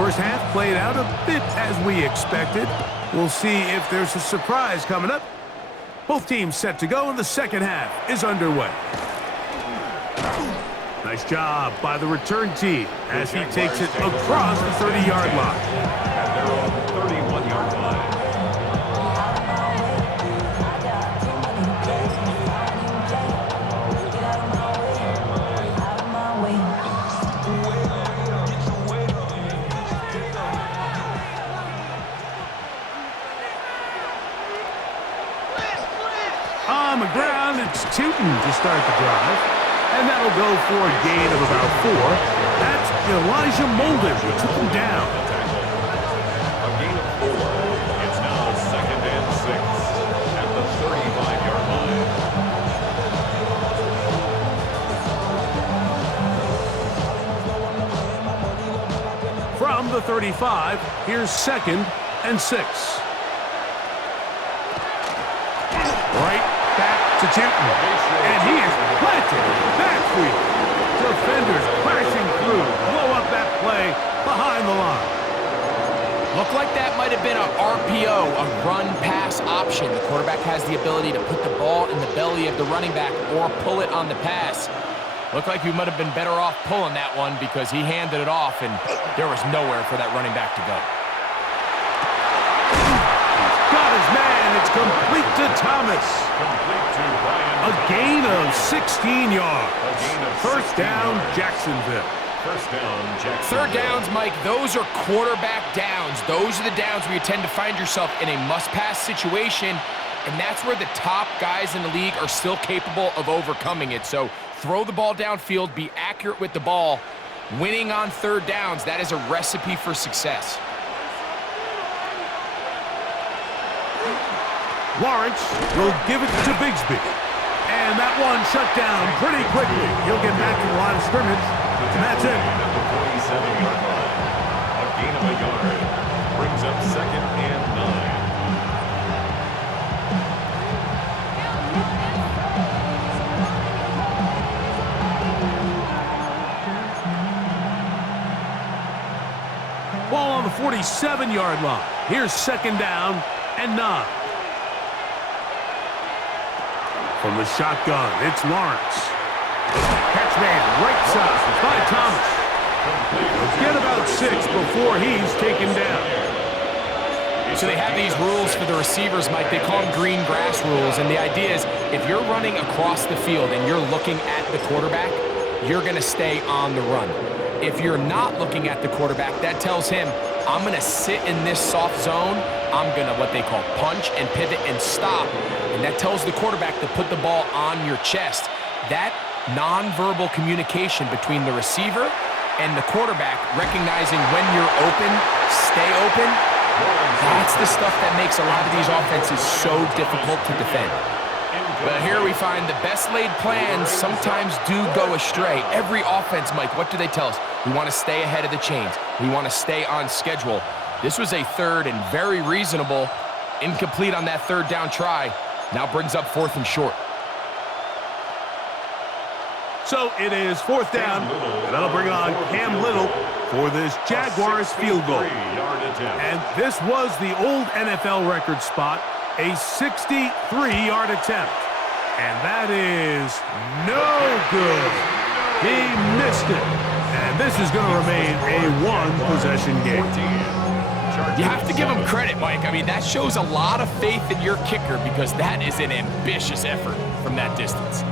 First half played out a bit as we expected. We'll see if there's a surprise coming up. Both teams set to go, and the second half is underway. Nice job by the return team as he takes it across the 30-yard line. And they're on the 31-yard line. On the ground, it's Tootin to start the drive. And that'll go for a gain of about 4. That's Elijah Molden who took him down. A gain of 4. It's now 2nd and 6 at the 35-yard line. From the 35, here's 2nd and 6. Right back to Tootin. And he is planted. Backfield. Defenders crashing through. Blow up that play behind the line. Looked like that might have been an RPO, a run-pass option. The quarterback has the ability to put the ball in the belly of the running back or pull it on the pass. Looked like he might have been better off pulling that one because he handed it off, and there was nowhere for that running back to go. Got his man. It's complete to Thomas. Complete to Brian. A gain of 16 yards. First down, Jacksonville. First down, Jacksonville. Third downs, Mike, those are quarterback downs. Those are the downs where you tend to find yourself in a must-pass situation, and that's where the top guys in the league are still capable of overcoming it. So throw the ball downfield, be accurate with the ball. Winning on third downs, that is a recipe for success. Lawrence will give it to Bigsby. And that one shut down pretty quickly. He'll get back to the line of scrimmage. And that's it. At the 47-yard line. A gain of a yard. Brings up 2nd and 9. Ball on the 47-yard line. Here's 2nd down and 9. From the shotgun, it's Lawrence. Catch made right side by Thomas. He'll get about 6 before he's taken down. So they have these rules for the receivers, Mike. They call them green grass rules, and the idea is if you're running across the field and you're looking at the quarterback, you're going to stay on the run. If you're not looking at the quarterback, that tells him, I'm going to sit in this soft zone. I'm going to, what they call, punch and pivot and stop. And that tells the quarterback to put the ball on your chest. That nonverbal communication between the receiver and the quarterback, recognizing when you're open, stay open, that's the stuff that makes a lot of these offenses so difficult to defend. But here we find the best laid plans sometimes do go astray. Every offense, Mike, what do they tell us? We want to stay ahead of the chains. We want to stay on schedule. This was a third and very reasonable, incomplete on that third down try. Now brings up 4th and short. So it is 4th down, and that'll bring on Cam Little for this Jaguars field goal. And this was the old NFL record spot, a 63-yard attempt. And that is no good. He missed it. And this is going to remain a one-possession game. You have to give him credit, Mike. I mean, that shows a lot of faith in your kicker because that is an ambitious effort from that distance.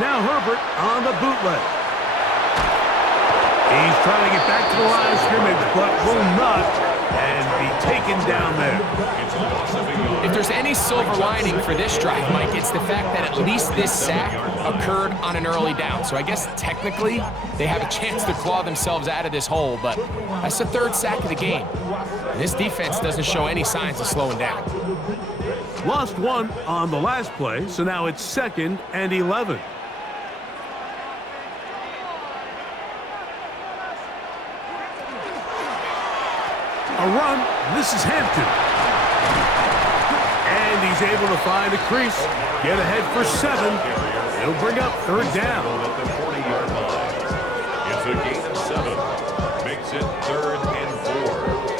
Now Herbert on the bootleg. He's trying to get back to the line of scrimmage, but will not, and be taken down there. If there's any silver lining for this drive, Mike, it's the fact that at least this sack occurred on an early down. So I guess technically they have a chance to claw themselves out of this hole, but that's the 3rd sack of the game. And this defense doesn't show any signs of slowing down. Lost 1 on the last play, so now it's 2nd and 11. A run. This is Hampton. He's able to find a crease, get ahead for 7. He'll bring up 3rd down. At the 40-yard line. It's a gain of 7. Makes it 3rd and 4.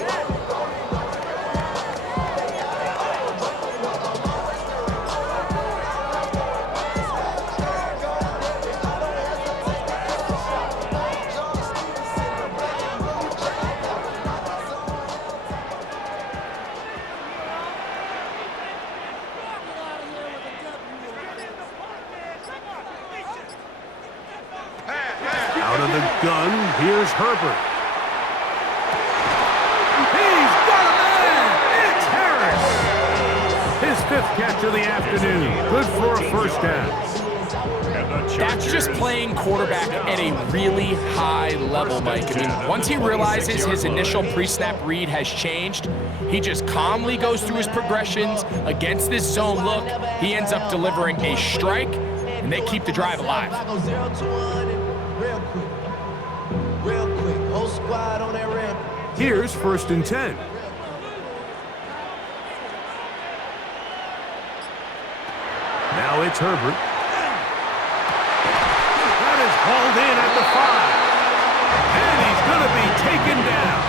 Out of the gun, here's Herbert. He's got a man! It's Harris! His 5th catch of the afternoon. Good for a 1st down. That's just playing quarterback at a really high level, Mike. I mean, once he realizes his initial pre-snap read has changed, he just calmly goes through his progressions against this zone look. He ends up delivering a strike, and they keep the drive alive. Real quick. Whole squad on that ramp. Here's 1st and 10. Now it's Herbert. That is hauled in at the 5. And he's going to be taken down.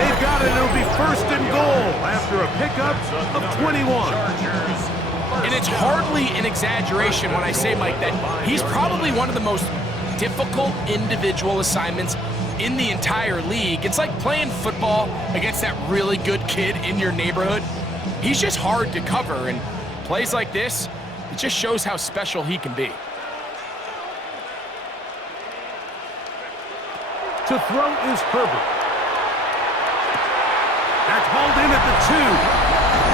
They've got it. It'll be 1st and goal after a pickup of 21. And it's hardly an exaggeration when I say, Mike, that he's probably one of the most difficult individual assignments in the entire league. It's like playing football against that really good kid in your neighborhood. He's just hard to cover, and plays like this, it just shows how special he can be. To throw is Herbert. That's hauled in at the 2.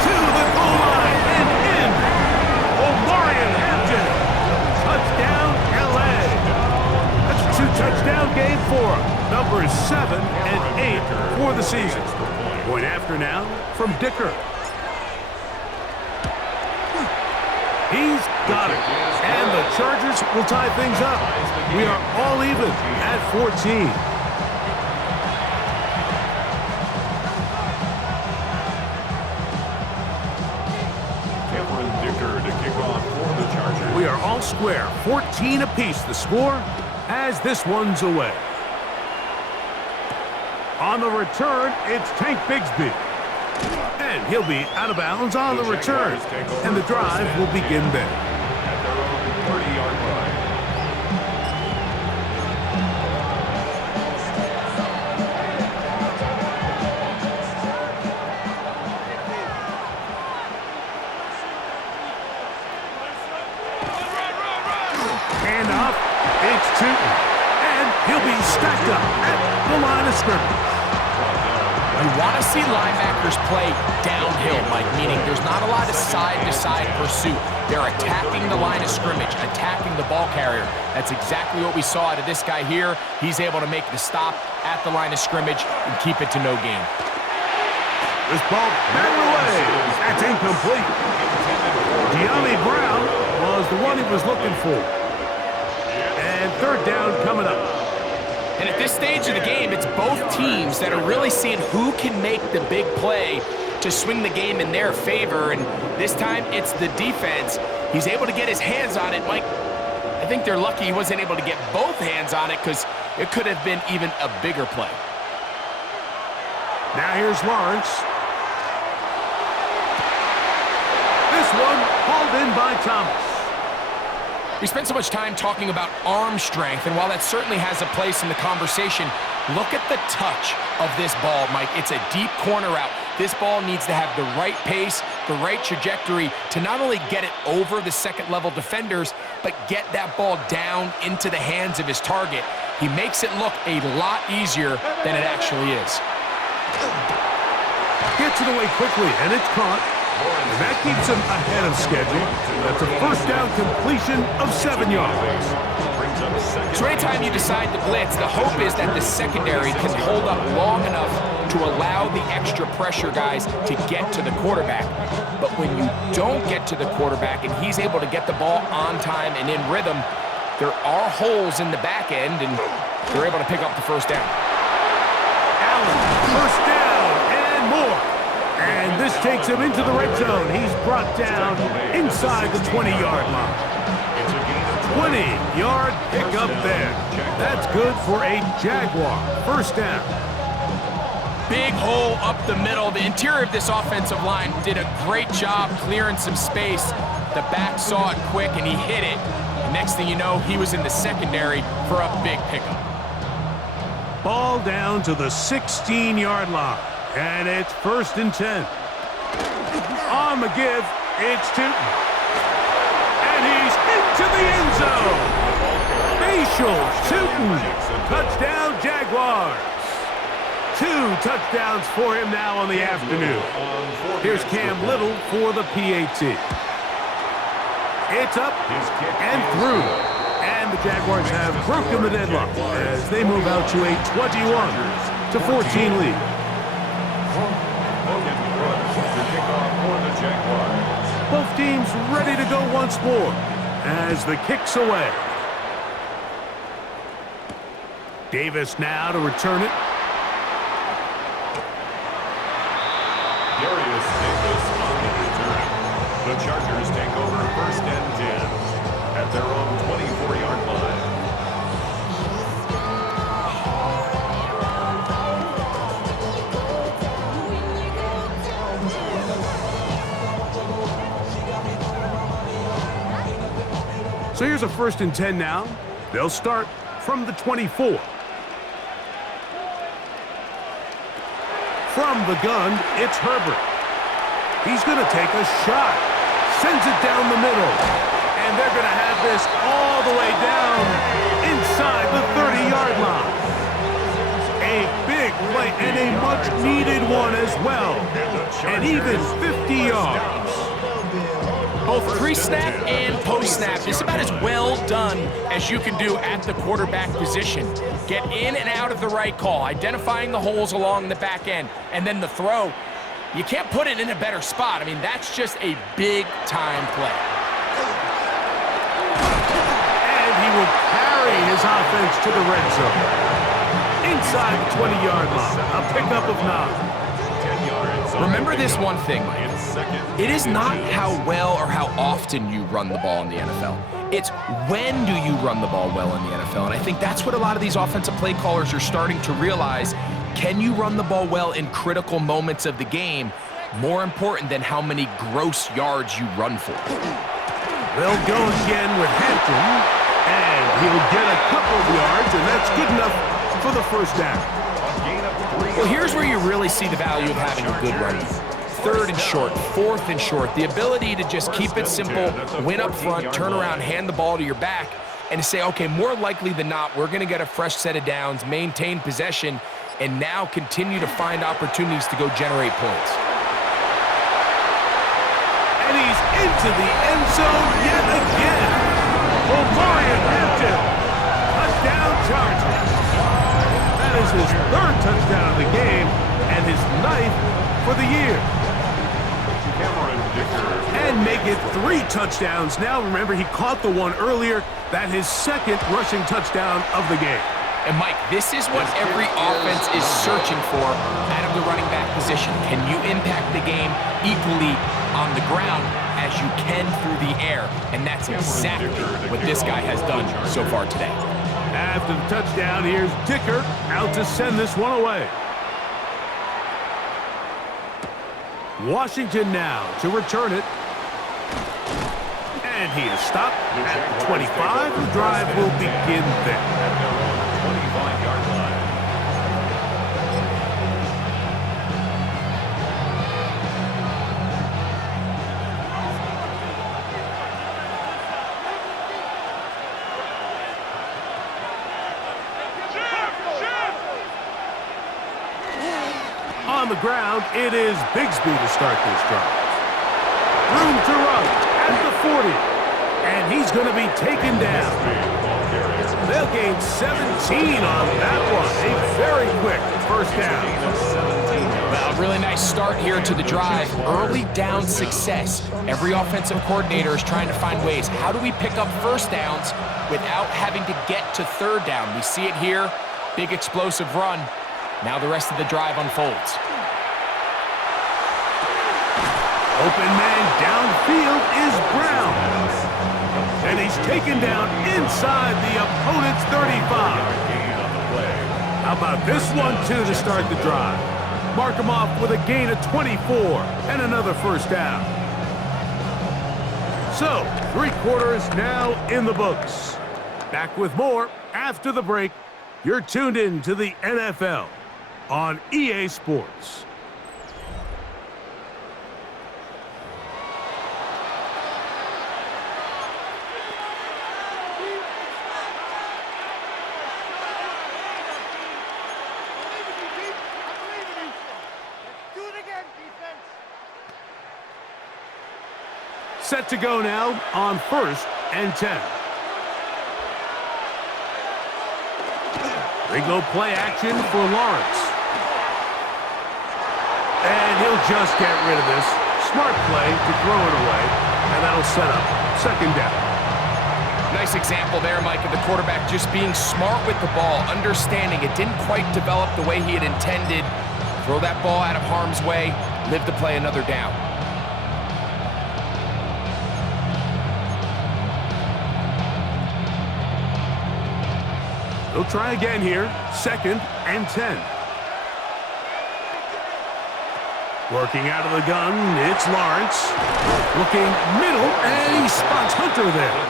To the goal line and in. Omarion Hampton. Touchdown, LA. That's a 2-touchdown game for him. Numbers 7 and 8 for the season. Point after now from Dicker. He's got it. And the Chargers will tie things up. We are all even at 14. We are all square, 14 apiece the score as this one's away. On the return, it's Tank Bigsby. And he'll be out of bounds on the return. And the drive will begin there. At their own 30-yard line. Hand off, it's Tootin. And he'll be stacked up at the line of scrimmage. You want to see linebackers play downhill, Mike, meaning there's not a lot of side-to-side pursuit. They're attacking the line of scrimmage, attacking the ball carrier. That's exactly what we saw out of this guy here. He's able to make the stop at the line of scrimmage and keep it to no gain. This ball batted away. That's incomplete. De'Ami Brown was the one he was looking for. And 3rd down coming up. And at this stage of the game, it's both teams that are really seeing who can make the big play to swing the game in their favor. And this time, it's the defense. He's able to get his hands on it. Mike, I think they're lucky he wasn't able to get both hands on it because it could have been even a bigger play. Now here's Lawrence. This one hauled in by Thomas. We spent so much time talking about arm strength, and while that certainly has a place in the conversation, look at the touch of this ball, Mike. It's a deep corner route. This ball needs to have the right pace, the right trajectory to not only get it over the second-level defenders, but get that ball down into the hands of his target. He makes it look a lot easier than it actually is. Gets it away quickly, and it's caught. And that keeps him ahead of schedule. That's a 1st down completion of 7 yards. So anytime you decide to blitz, the hope is that the secondary can hold up long enough to allow the extra pressure guys to get to the quarterback. But when you don't get to the quarterback and he's able to get the ball on time and in rhythm, there are holes in the back end, and they're able to pick up the 1st down. Allen, 1st down and more. And this takes him into the red zone. He's brought down inside the 20-yard line. 20-yard pickup there. That's good for a Jaguar. First down. Big hole up the middle. The interior of this offensive line did a great job clearing some space. The back saw it quick, and he hit it. Next thing you know, he was in the secondary for a big pickup. Ball down to the 16-yard line, and it's 1st and 10. On the give, it's Tootin. And he's into the end zone. Facial Tootin. Touchdown, Jaguars. 2 touchdowns for him now on the afternoon. Here's Cam Little for the PAT. It's up and through. And the Jaguars have broken the deadlock as they move out to a 21-14 lead. Both teams ready to go once more as the kick's away. Davis now to return it. The Chargers take over 1st and 10 at their own 24-yard line. So here's a 1st and 10 now. They'll start from the 24. From the gun, it's Herbert. He's going to take a shot. Sends it down the middle. And they're going to have this all the way down inside the 30-yard line. A big play and a much-needed one as well. And even 50 yards. Both pre-snap and post-snap is about as well done as you can do at the quarterback position. Get in and out of the right call, identifying the holes along the back end, and then the throw. You can't put it in a better spot. I mean, that's just a big-time play. And he will carry his offense to the red zone. Inside the 20-yard line, a pickup of 9. Remember this one thing, Mike. It is not how well or how often you run the ball in the NFL. It's when do you run the ball well in the NFL. And I think that's what a lot of these offensive play callers are starting to realize. Can you run the ball well in critical moments of the game? More important than how many gross yards you run for. They'll go again with Hampton, and he'll get a couple of yards, and that's good enough for the 1st down. Well, here's where you really see the value of having a good run. 3rd and short, 4th and short, the ability to just keep it simple, win up front, turn around, hand the ball to your back, and to say, okay, more likely than not, we're going to get a fresh set of downs, maintain possession, and now continue to find opportunities to go generate points. And he's into the end zone yet again. Omarion Hampton, touchdown Chargers. That is his 3rd touchdown of the game and his 9th for the year. And make it 3 touchdowns now. Remember, he caught the one earlier. That's his 2nd rushing touchdown of the game. And, Mike, this is what every offense is searching for out of the running back position. Can you impact the game equally on the ground as you can through the air? And that's exactly what this guy has done so far today. After the touchdown, here's Dicker out to send this one away. Washington now to return it. And he is stopped at the 25. The drive will begin there. 25-yard line. On the ground, it is Bigsby to start this drive. Room to run at the 40. And he's going to be taken down. They'll gain 17 on that one. A very quick 1st down. Well, really nice start here to the drive. Early down success. Every offensive coordinator is trying to find ways. How do we pick up 1st downs without having to get to 3rd down? We see it here. Big explosive run. Now the rest of the drive unfolds. Open man downfield is Brown. And he's taken down inside the opponent's 35. How about this one, too, to start the drive? Mark him off with a gain of 24 and another first down. So, 3 quarters now in the books. Back with more after the break. You're tuned in to the NFL on EA Sports. Set to go now on 1st and 10. They go play action for Lawrence. And he'll just get rid of this. Smart play to throw it away, and that'll set up 2nd down. Nice example there, Mike, of the quarterback just being smart with the ball, understanding it didn't quite develop the way he had intended. Throw that ball out of harm's way, live to play another down. They'll try again here, 2nd and 10. Working out of the gun, it's Lawrence. Looking middle, and he spots Hunter there.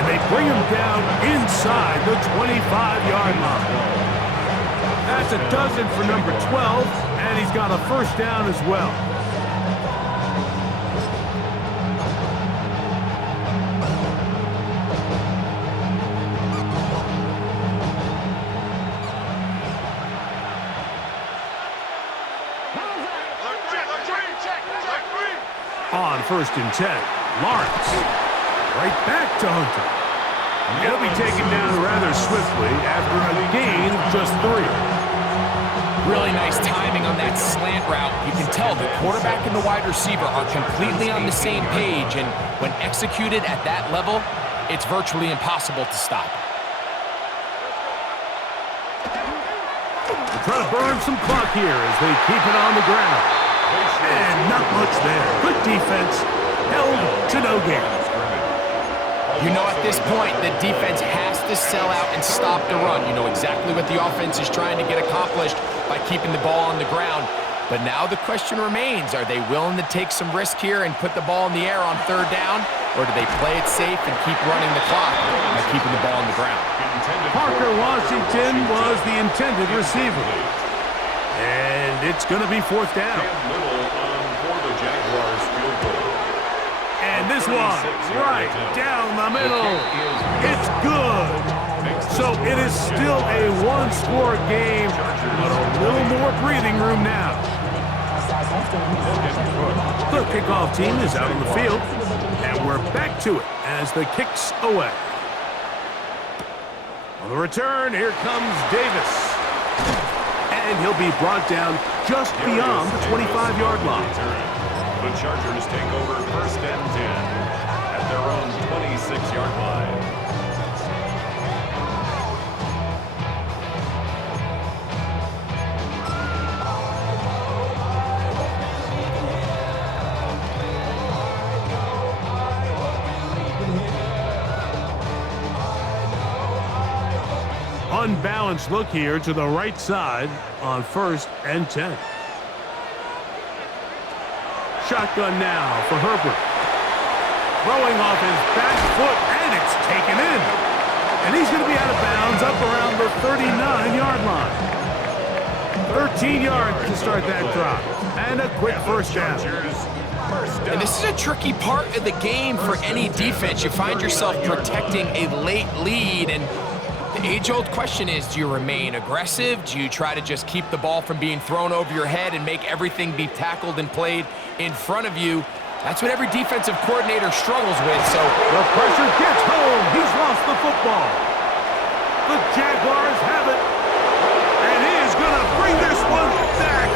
And they bring him down inside the 25-yard line. That's a dozen for number 12, and he's got a first down as well. On 1st and 10, Lawrence. Right back to Hunter. He'll be taken down rather swiftly after a gain of just 3. Really nice timing on that slant route. You can tell the quarterback and the wide receiver are completely on the same page, and when executed at that level, it's virtually impossible to stop. They're trying to burn some clock here as they keep it on the ground. And not much there. Good defense. Held to no gain. You know, at this point, the defense has to sell out and stop the run. You know exactly what the offense is trying to get accomplished by keeping the ball on the ground. But now the question remains, are they willing to take some risk here and put the ball in the air on 3rd down? Or do they play it safe and keep running the clock by keeping the ball on the ground? Parker Washington was the intended receiver. And it's going to be 4th down. And this one, right down the middle. It's good. So it is still a 1-score game, but a little more breathing room now. The kickoff team is out on the field, and we're back to it as the kick's away. On the return, here comes Davis. And he'll be brought down just beyond the 25-yard line. The Chargers take over 1st and 10 at their own 26-yard line. Unbalanced look here to the right side on 1st and 10. Shotgun now for Herbert. Throwing off his back foot, and it's taken in. And he's going to be out of bounds up around the 39-yard line. 13 yards to start that drive. And a quick first down. And this is a tricky part of the game for any defense. You find yourself protecting a late lead, and the age-old question is, do you remain aggressive? Do you try to just keep the ball from being thrown over your head and make everything be tackled and played in front of you? That's what every defensive coordinator struggles with, so... The pressure gets home. He's lost the football. The Jaguars have it. And he is going to bring this one back.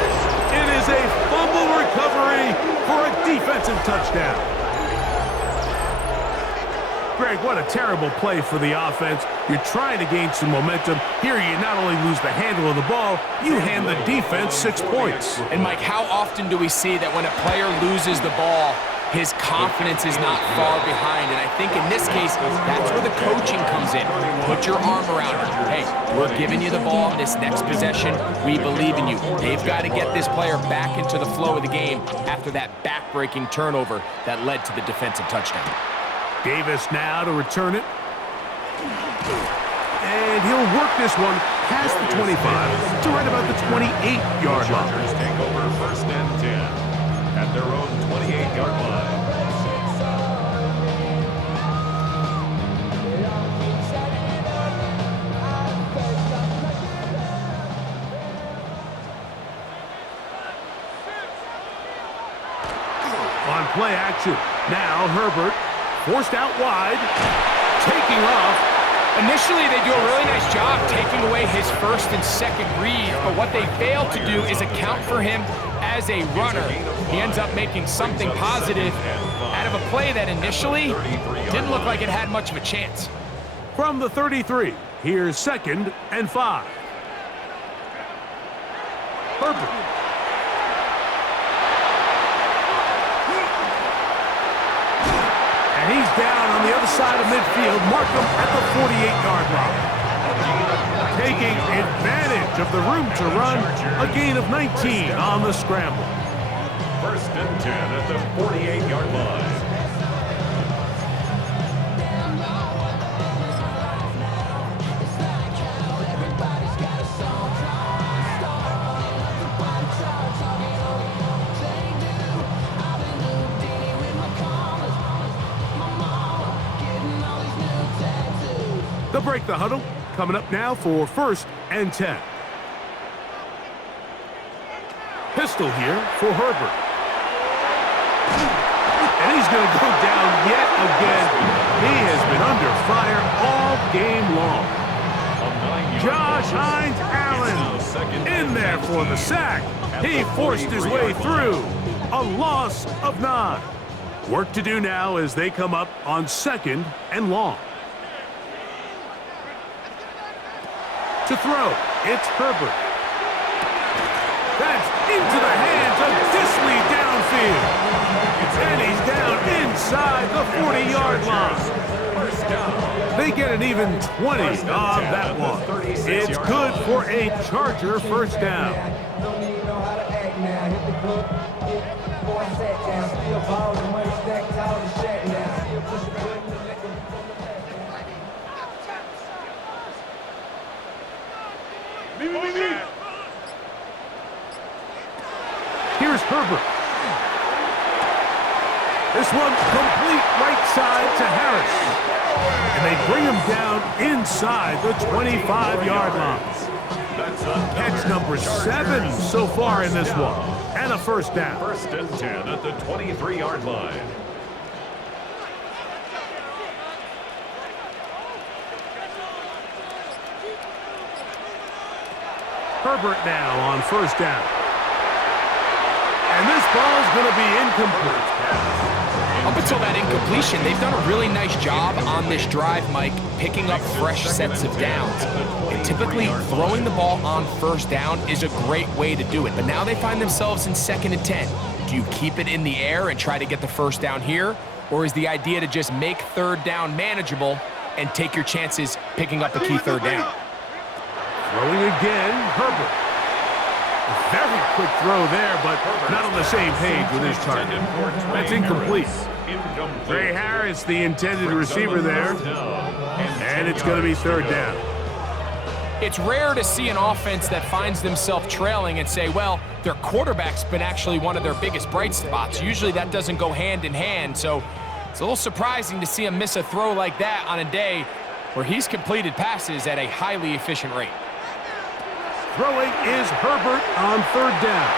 It is a fumble recovery for a defensive touchdown. Greg, what a terrible play for the offense. You're trying to gain some momentum. Here you not only lose the handle of the ball, you hand the defense 6 points. And Mike, how often do we see that when a player loses the ball, his confidence is not far behind? And I think in this case, that's where the coaching comes in. Put your arm around him. Hey, we're giving you the ball in this next possession. We believe in you. They've got to get this player back into the flow of the game after that back-breaking turnover that led to the defensive touchdown. Davis now to return it. And he'll work this one past the 25 to right about the 28-yard line. Chargers take over 1st and 10 at their own 28-yard line. On play action, now Herbert forced out wide, taking off. Initially, they do a really nice job taking away his first and second read, but what they fail to do is account for him as a runner. He ends up making something positive out of a play that initially didn't look like it had much of a chance. From the 33, here's 2nd and 5. Herbert. And he's down on the other side of midfield. Mark him at the 48-yard line. Taking advantage of the room to run, a gain of 19 on the scramble. 1st and 10 at the 48-yard line. They'll break the huddle. Coming up now for 1st and 10. Pistol here for Herbert. And he's going to go down yet again. He has been under fire all game long. Josh Hines Allen in there for the sack. He forced his way through. A loss of 9. Work to do now as they come up on 2nd and long. To throw, it's Herbert. That's into the hands of Disley downfield. And he's down inside the 40-yard line. They get an even 20 on that one. It's good for a Charger 1st down. Here's Herbert. This one complete right side to Harris. And they bring him down inside the 25-yard line. Catch number 7 so far in this one. And a 1st down. 1st and 10 at the 23-yard line. Herbert now on 1st down. And this ball's going to be incomplete. Up until that incompletion, they've done a really nice job on this drive, Mike, picking up fresh sets of downs. And typically, throwing the ball on 1st down is a great way to do it. But now they find themselves in 2nd and 10. Do you keep it in the air and try to get the 1st down here? Or is the idea to just make 3rd down manageable and take your chances picking up a key 3rd down? Throwing again, Herbert. A very quick throw there, but not on the same page with his target. That's incomplete. Ray Harris, the intended receiver there. And it's going to be 3rd down. It's rare to see an offense that finds themselves trailing and say, well, their quarterback's been actually one of their biggest bright spots. Usually that doesn't go hand in hand, so it's a little surprising to see him miss a throw like that on a day where he's completed passes at a highly efficient rate. Throwing is Herbert on 3rd down.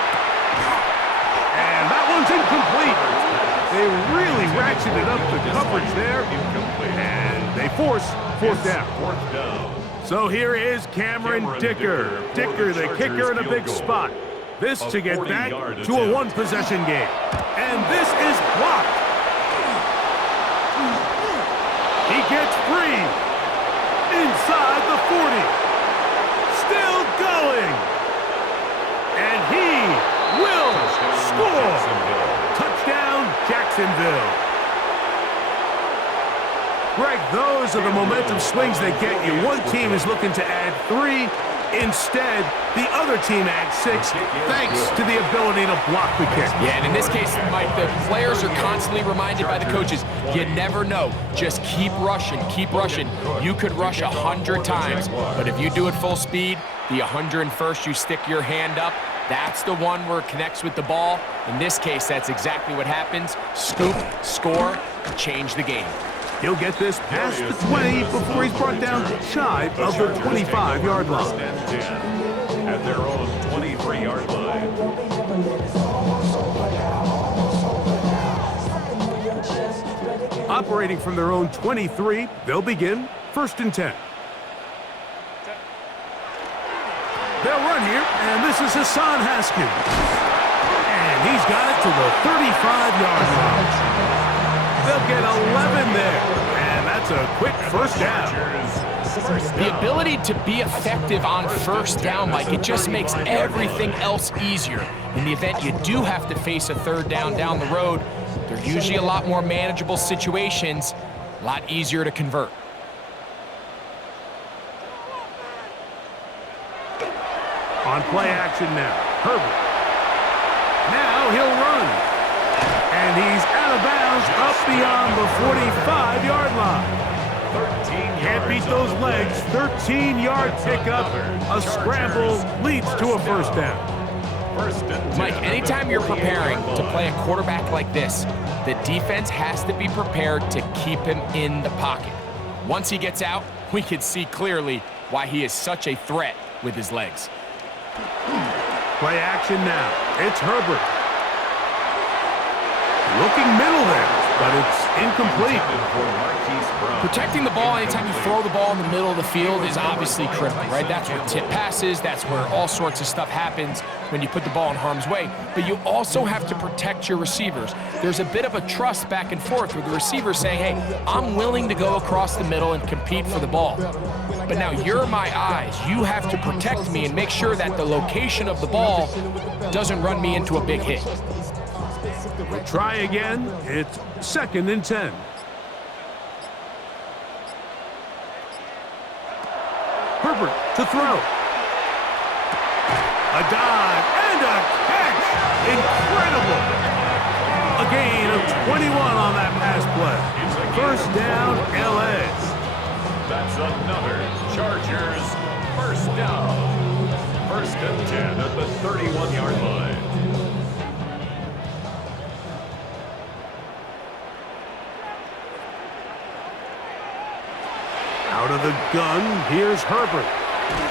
And that one's incomplete. They really ratcheted up the coverage there. And they force 4th down. So here is Cameron Dicker. Dicker, the kicker, in a big spot. This to get back to a 1-possession game. And this is blocked. He gets free. Inside the 40. Still going. And he will score. Touchdown, Jacksonville. Greg, those are the momentum swings that get you. One team is looking to add 3. Instead, the other team adds 6, thanks to the ability to block the kick. Yeah, and in this case, Mike, the players are constantly reminded by the coaches, you never know. Just keep rushing, keep rushing. You could rush 100 times, but if you do it full speed, the 101st, you stick your hand up, that's the one where it connects with the ball. In this case, that's exactly what happens. Scoop, score, change the game. He'll get this past the 20 before he's brought down shy of the 25-yard line. At their own 23-yard line. Operating from their own 23, they'll begin 1st and 10. They'll run here, and this is Hassan Haskins. And he's got it to the 35-yard line. They'll get 11 there, and that's a quick first down. The ability to be effective on first down, Mike, it just makes everything else easier. In the event you do have to face a 3rd down down the road, they're usually a lot more manageable situations, a lot easier to convert. On play action now, Herbert. Now he'll run. And he's out of bounds up beyond the 45-yard line. Can't beat those legs. 13-yard pickup. A scramble leads to a first down. Mike, anytime you're preparing to play a quarterback like this, the defense has to be prepared to keep him in the pocket. Once he gets out, we can see clearly why he is such a threat with his legs. Play action now. It's Herbert. Looking middle there, but it's incomplete. Protecting the ball anytime you throw the ball in the middle of the field is obviously critical, right? That's where tip passes, that's where all sorts of stuff happens when you put the ball in harm's way. But you also have to protect your receivers. There's a bit of a trust back and forth with the receiver saying, hey, I'm willing to go across the middle and compete for the ball. But now you're my eyes. You have to protect me and make sure that the location of the ball doesn't run me into a big hit. We'll try again. It's 2nd and 10. Herbert to throw. A dive and a catch. Incredible. A gain of 21 on that pass play. First down, LA. That's another Chargers first down. 1st and 10 at the 31-yard line. Out of the gun, here's Herbert.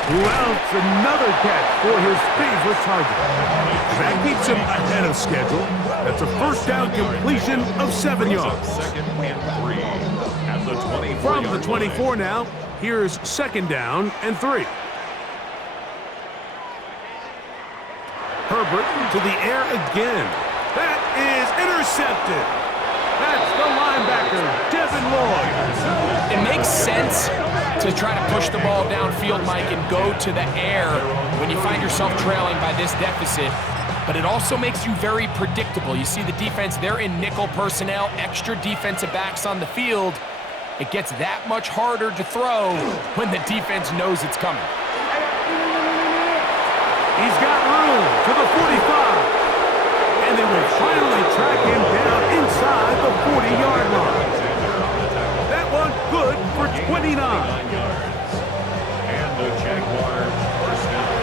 Who else? Another catch for his favorite target. That keeps him ahead of schedule. That's a first down completion of 7 yards. 2nd and 3 at the 24-yard From the 24 now, here's 2nd down and 3. Herbert to the air again. That is intercepted. That's the linebacker, Devin Lloyd. It makes sense to try to push the ball downfield, Mike, and go to the air when you find yourself trailing by this deficit. But it also makes you very predictable. You see the defense, they're in nickel personnel, extra defensive backs on the field. It gets that much harder to throw when the defense knows it's coming. He's got room to the 45. And they will finally track him down inside the 40-yard line. That one good for 29. And the Jaguars first down.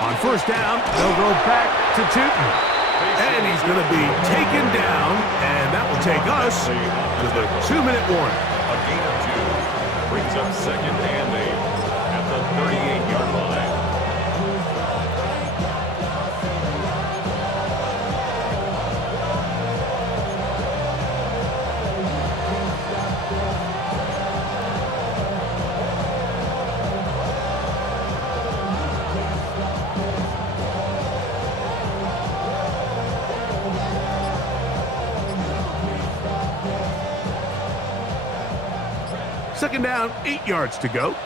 On first down, they'll go back to Tootin. And he's going to be taken down, and that will take us to the 2-minute warning. A gain of 2 brings up second and 8 at the 38-yard line. Second down, 8 yards to go.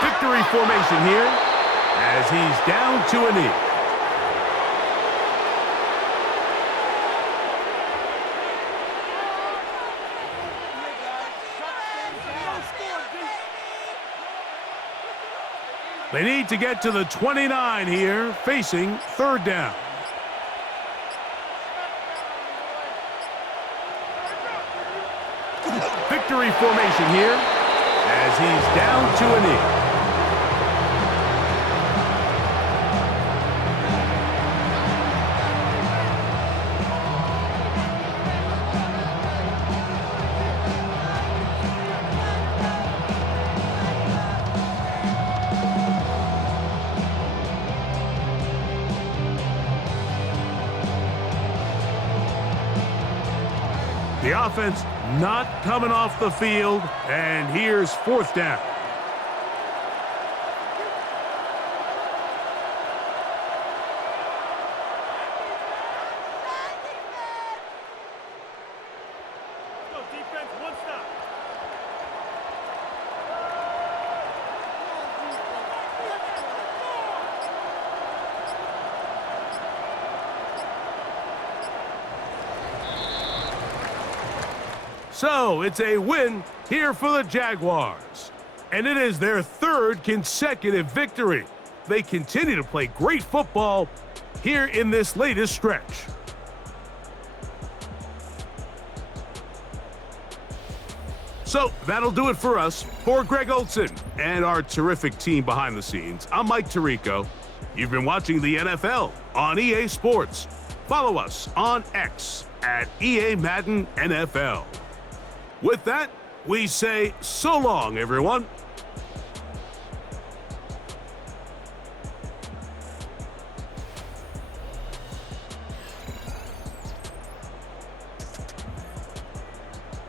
Victory formation here as he's down to a knee. They need to get to the 29 here, facing third down. Victory formation here as he's down to a knee. The offense not coming off the field, and here's fourth down. Defense, one stop. So it's a win here for the Jaguars, and it is their third consecutive victory. They continue to play great football here in this latest stretch. So that'll do it for us. For Greg Olson and our terrific team behind the scenes, I'm Mike Tirico. You've been watching the NFL on EA Sports. Follow us on X at EA Madden NFL. With that, we say so long, everyone.